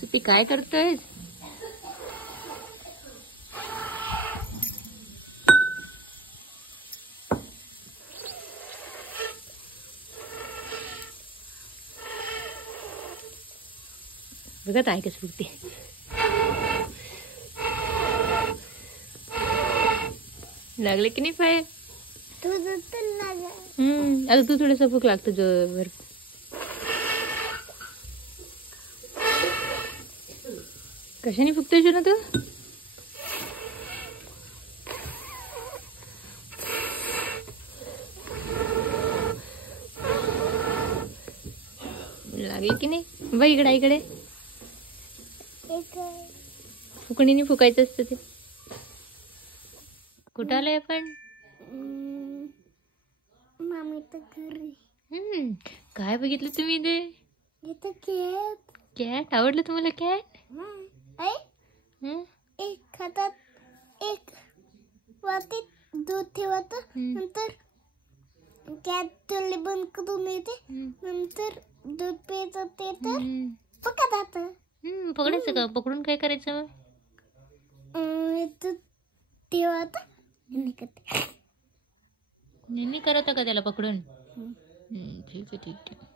Soupy काय करतोय? बघत आहे का सुट्टी? लागले की नाही पाय? आता तू थोडंसं भूक लागतं जोर. कशाने फुकतोय ना तू? लागले की नाही? बाई इकडे इकडे फुकणीने फुकायचं असतं ते. कुठं आलोय आपण? मामीच्या घरी. काय बघितलं तुम्ही ते? इथं कॅट. कॅट आवडलं तुम्हाला? कॅट एक हातात एक वाटीत दूध ठेवत, नंतर कॅट चुल्ली बंद करून येते, नंतर दूध पित ते तर पकडत. पकडायचं का? पकडून काय करायचं? दूध ठेवत नेहमी करत का त्याला पकडून? ठीक आहे ठीक आहे.